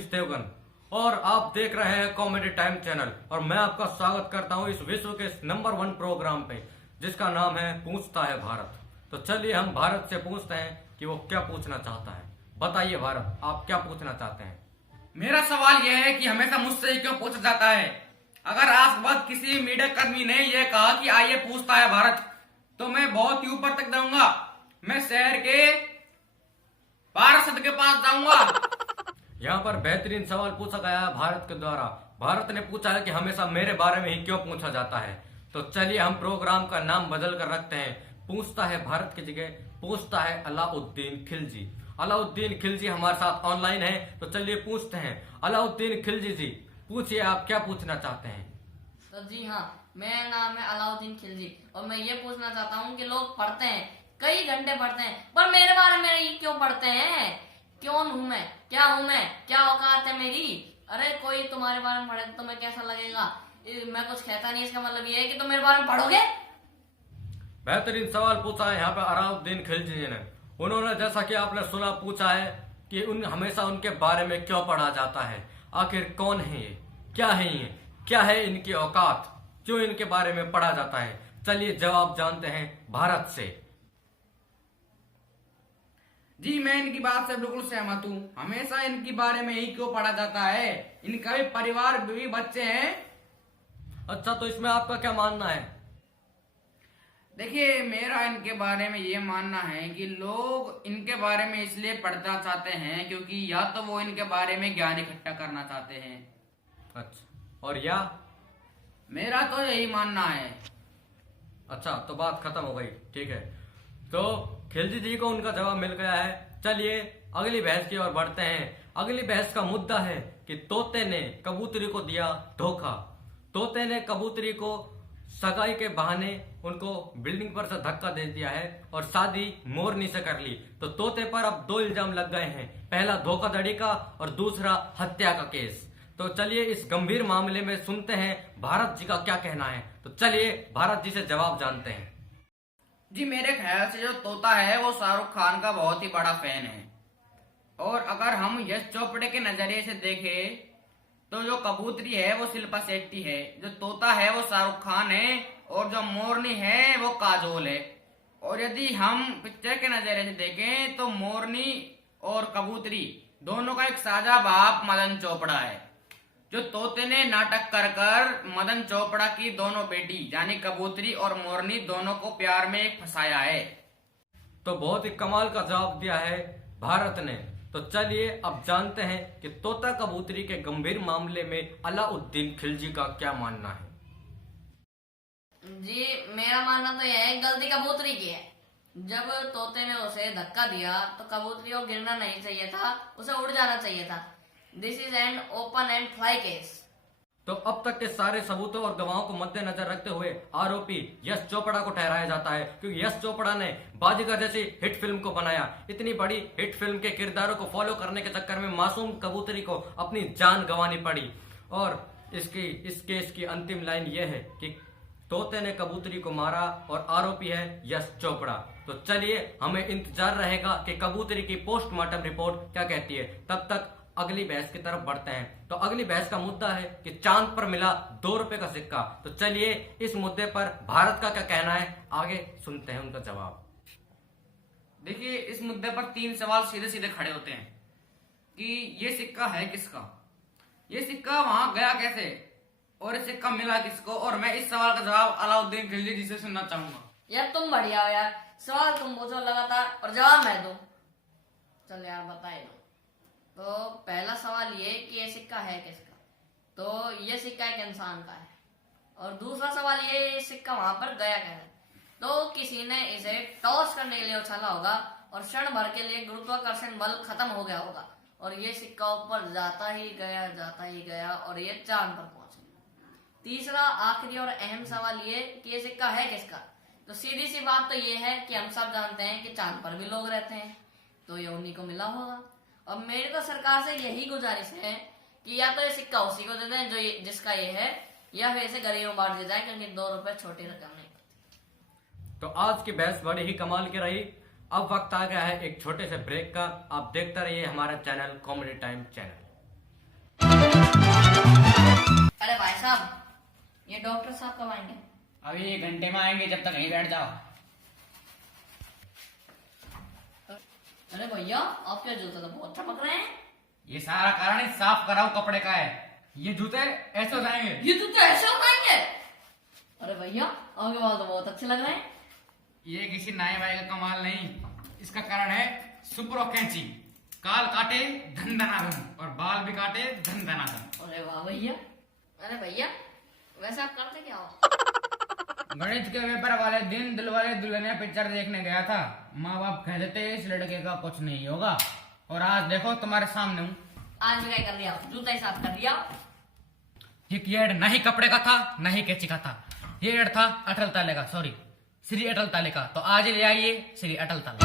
Movies Devgan और आप देख रहे हैं कॉमेडी टाइम चैनल। और मैं आपका स्वागत करता हूं इस विश्व के नंबर 1 प्रोग्राम पे जिसका नाम है पूछता है भारत। तो चलिए हम भारत से पूछते हैं कि वो क्या पूछना चाहता है। बताइए भारत, आप क्या पूछना चाहते हैं? मेरा सवाल यह है कि हमेशा मुझसे ही क्यों पूछा जाता है। अगर आज वक्त किसी मीडिया कर्मी ने यह कहा कि आइए पूछता है भारत, तो मैं बहुत ही ऊपर तक जाऊंगा। मैं शहर के पार्षद के पास जाऊंगा। यहाँ पर बेहतरीन सवाल पूछा गया है भारत के द्वारा। भारत ने पूछा है कि हमेशा मेरे बारे में ही क्यों पूछा जाता है। तो चलिए हम प्रोग्राम का नाम बदल कर रखते हैं, पूछता है भारत की जगह पूछता है अलाउद्दीन खिलजी। अलाउद्दीन खिलजी हमारे साथ ऑनलाइन है, तो चलिए पूछते हैं अलाउद्दीन खिलजी जी, पूछिए आप क्या पूछना चाहते हैं। तो जी हाँ, मेरा नाम है अलाउद्दीन खिलजी और मैं ये पूछना चाहता हूँ कि लोग पढ़ते हैं, कई घंटे पढ़ते हैं, पर मेरे बारे में ही क्यों पढ़ते हैं? कौन हूँ मैं? क्या हूँ मैं? क्या औकात है मेरी? अरे कोई तुम्हारे बारे में पढ़े तो तुम्हें कैसा लगेगा? मैं कुछ कहता नहीं, इसका मतलब ये है कि तुम मेरे बारे में पढ़ोगे। बेहतरीन सवाल पूछा है यहाँ पे अलाउद्दीन खिलजी जी ने। उन्होंने जैसा कि आपने सुना पूछा है कि हमेशा उनके बारे में क्यों पढ़ा जाता है। आखिर कौन है ये, क्या है ये, क्या है इनकी औकात, क्यों इनके बारे में पढ़ा जाता है। चलिए जवाब जानते हैं भारत से। जी मैं इनकी बात से बिल्कुल सहमत हूँ। हमेशा इनके बारे में ही क्यों पढ़ा जाता है? इनका भी परिवार भी बच्चे हैं। अच्छा, तो इसमें आपका क्या मानना है? देखिए, मेरा इनके बारे में ये मानना है कि लोग इनके बारे में इसलिए पढ़ना चाहते हैं क्योंकि या तो वो इनके बारे में ज्ञान इकट्ठा करना चाहते हैं। अच्छा, और या? मेरा तो यही मानना है। अच्छा, तो बात खत्म हो गई, ठीक है। तो खिलजी जी को उनका जवाब मिल गया है। चलिए अगली बहस की ओर बढ़ते हैं। अगली बहस का मुद्दा है कि तोते ने कबूतरी को दिया धोखा। तोते ने कबूतरी को सगाई के बहाने उनको बिल्डिंग पर से धक्का दे दिया है और शादी मोरनी से कर ली। तो तोते पर अब 2 इल्जाम लग गए हैं, पहला धोखाधड़ी का और दूसरा हत्या का केस। तो चलिए इस गंभीर मामले में सुनते हैं भारत जी का क्या कहना है। तो चलिए भारत जी से जवाब जानते हैं। जी मेरे ख्याल से जो तोता है वो शाहरुख खान का बहुत ही बड़ा फैन है। और अगर हम यश चोपड़े के नजरिए से देखें तो जो कबूतरी है वो शिल्पा शेट्टी है, जो तोता है वो शाहरुख खान है और जो मोरनी है वो काजोल है। और यदि हम पिक्चर के नजरिए से देखें तो मोरनी और कबूतरी दोनों का एक साझा बाप मदन चोपड़ा है। जो तोते ने नाटक कर कर मदन चोपड़ा की दोनों बेटी यानी कबूतरी और मोरनी दोनों को प्यार में फंसाया है। तो बहुत ही कमाल का जवाब दिया है भारत ने। तो चलिए अब जानते हैं कि तोता कबूतरी के गंभीर मामले में अलाउद्दीन खिलजी का क्या मानना है। जी मेरा मानना तो यह है गलती कबूतरी की है। जब तोते ने उसे धक्का दिया तो कबूतरी को गिरना नहीं चाहिए था, उसे उड़ जाना चाहिए था। This is an open and fly case. तो अब तक के सारे सबूतों और गवाहों को मद्देनजर रखते हुए आरोपी यश चोपड़ा को ठहराया जाता है, क्योंकि यश चोपड़ा ने बाजीगर जैसी हिट फिल्म को बनाया। इतनी बड़ी हिट फिल्म के किरदारों को फॉलो करने के चक्कर में मासूम कबूतरी को अपनी जान गंवानी पड़ी। और इस केस की अंतिम लाइन यह है कि तोते ने कबूतरी को मारा और आरोपी है यश चोपड़ा। तो चलिए हमें इंतजार रहेगा कि कबूतरी की पोस्टमार्टम रिपोर्ट क्या कहती है। तब तक अगली बहस की तरफ बढ़ते हैं। तो अगली बहस का मुद्दा है कि चांद पर मिला 2 रुपए का सिक्का। तो चलिए इस मुद्दे पर भारत का क्या कहना है, आगे सुनते हैं उनका जवाब। देखिए, इस मुद्दे पर 3 सवाल सीधे सीधे खड़े होते हैं कि ये सिक्का है किसका, ये सिक्का वहां गया कैसे और ये सिक्का मिला किसको। और मैं इस सवाल का जवाब अलाउद्दीन खिलजी जी से सुनना चाहूंगा। यार तुम बढ़िया हो यार, सवाल तुम पूछो लगातार और जवाब मैं दूं। चल यार बताए दो। तो पहला सवाल ये कि ये सिक्का है किसका, तो ये सिक्का एक इंसान का है। और दूसरा सवाल ये सिक्का वहां पर गया कैसे, तो किसी ने इसे टॉस करने के लिए उछाला होगा और क्षण भर के लिए गुरुत्वाकर्षण बल खत्म हो गया होगा और ये सिक्का ऊपर जाता ही गया और ये चांद पर पहुंच गया। तीसरा आखिरी और अहम सवाल ये कि ये सिक्का है किसका, तो सीधी सी बात तो ये है कि हम सब जानते हैं कि चांद पर भी लोग रहते हैं, तो ये उन्हीं को मिला होगा। और मेरी तो सरकार से यही गुजारिश है कि या तो ये सिक्का उसी को दे दें जो जिसका ये है, या फिर इसे गरीबों बांट दिया जाए, क्योंकि 2 रुपए छोटी रकम नहीं। तो आज की बहस बड़ी ही कमाल की रही। अब वक्त आ गया है एक छोटे से ब्रेक का। आप देखते रहिए हमारा चैनल कॉमेडी टाइम चैनल। अरे भाई साहब, ये डॉक्टर साहब कब आएंगे? अभी 1 घंटे में आएंगे, जब तक यहीं बैठ जाओ। अरे भैया, आपके जूते तो बहुत चमक रहे हैं। ये सारा कारण इस साफ कराओ कपड़े का है। ये जूते ऐसे हो जाएंगे। ये जूते ऐसे हो जाएंगे? अरे भैया, आपके बाल तो बहुत अच्छे लग रहे हैं। ये किसी नए भाई का कमाल नहीं, इसका कारण है सुप्रो कैंची। काल काटे धन धनाधन और बाल भी काटे धन धनाधन। अरे वाह भैया। अरे भैया, वैसे आप करते क्या हो? गणित के पेपर वाले दिन दिलवाले दुल्हनिया पिक्चर देखने गया था। माँ बाप कह देते इस लड़के का कुछ नहीं होगा, और आज देखो तुम्हारे सामने हूँ। आज भी क्या कर लिया? जूता ही साफ कर लिया। ये एड न ही कपड़े का था न ही कैची का था, ये एड था अटल ताले का, सॉरी श्री अटल ताले का। तो आज ले आइए श्री अटल ताले।